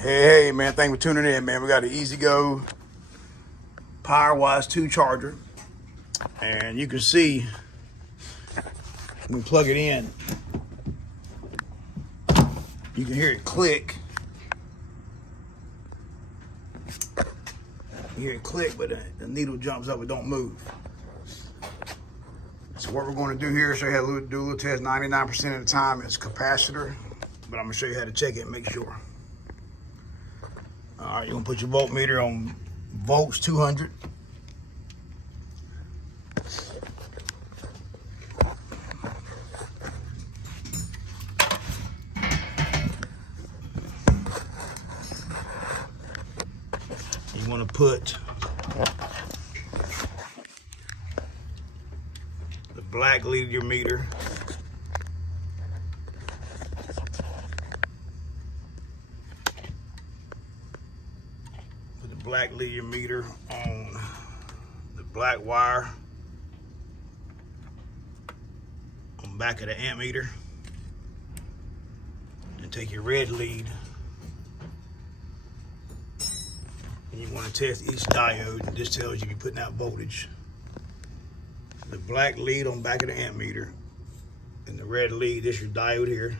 Hey, man, thanks for tuning in, man. We got an Ezgo PowerWise 2 charger. And you can see when we plug it in, you can hear it click. You hear it click, but the needle jumps up, it don't move. So what we're going to do here is show you how to do a little test. 99% of the time it's capacitor, but I'm going to show you how to check it and make sure. All right, you're going to put your voltmeter on volts 200. You want to put the black lead of your meter on the black wire on the back of the ammeter, and take your red lead, and you want to test each diode, and this tells you you're putting out voltage. The black lead on the back of the ammeter and the red lead, this is your diode here.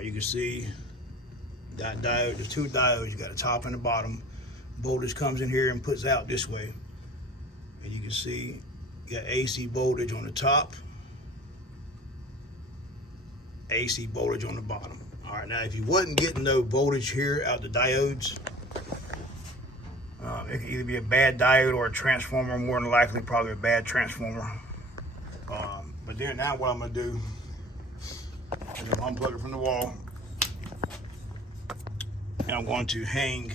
You can see that diode, there's two diodes, you got a top and a bottom. Voltage comes in here and puts out this way. And you can see you got AC voltage on the top, AC voltage on the bottom. All right, now if you wasn't getting no voltage here out the diodes, it could either be a bad diode or a transformer, more than likely probably a bad transformer. But then now what I'm gonna do, I'm gonna unplug it from the wall, and I'm going to hang.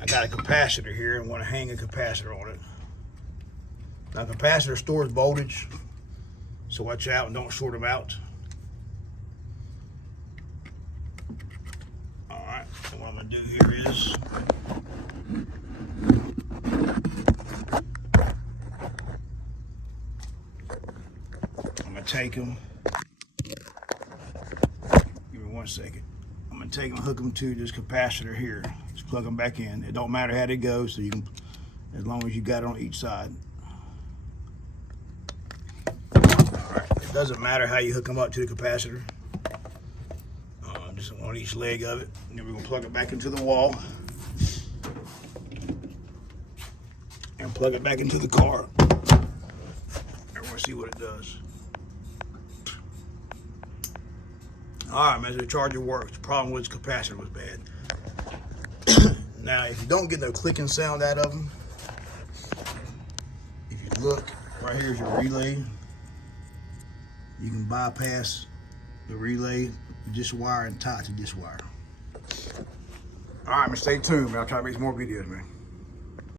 I got a capacitor here, and want to hang a capacitor on it. Now, capacitor stores voltage, so watch out and don't short them out. All right, so what I'm gonna do here is I'm gonna take them. Give me 1 second. I'm gonna take them and hook them to this capacitor here. Just plug them back in. It don't matter how they go, so you can, as long as you got it on each side. All right. It doesn't matter how you hook them up to the capacitor. Just on each leg of it. And then we're gonna plug it back into the wall and plug it back into the car. And we'll see what it does. All right, man, so the charger works. The problem was the capacitor was bad. Now, if you don't get no clicking sound out of them, if you look, right here's your relay. You can bypass the relay with this wire and tie it to this wire. All right, man, stay tuned, man. I'll try to make some more videos, man.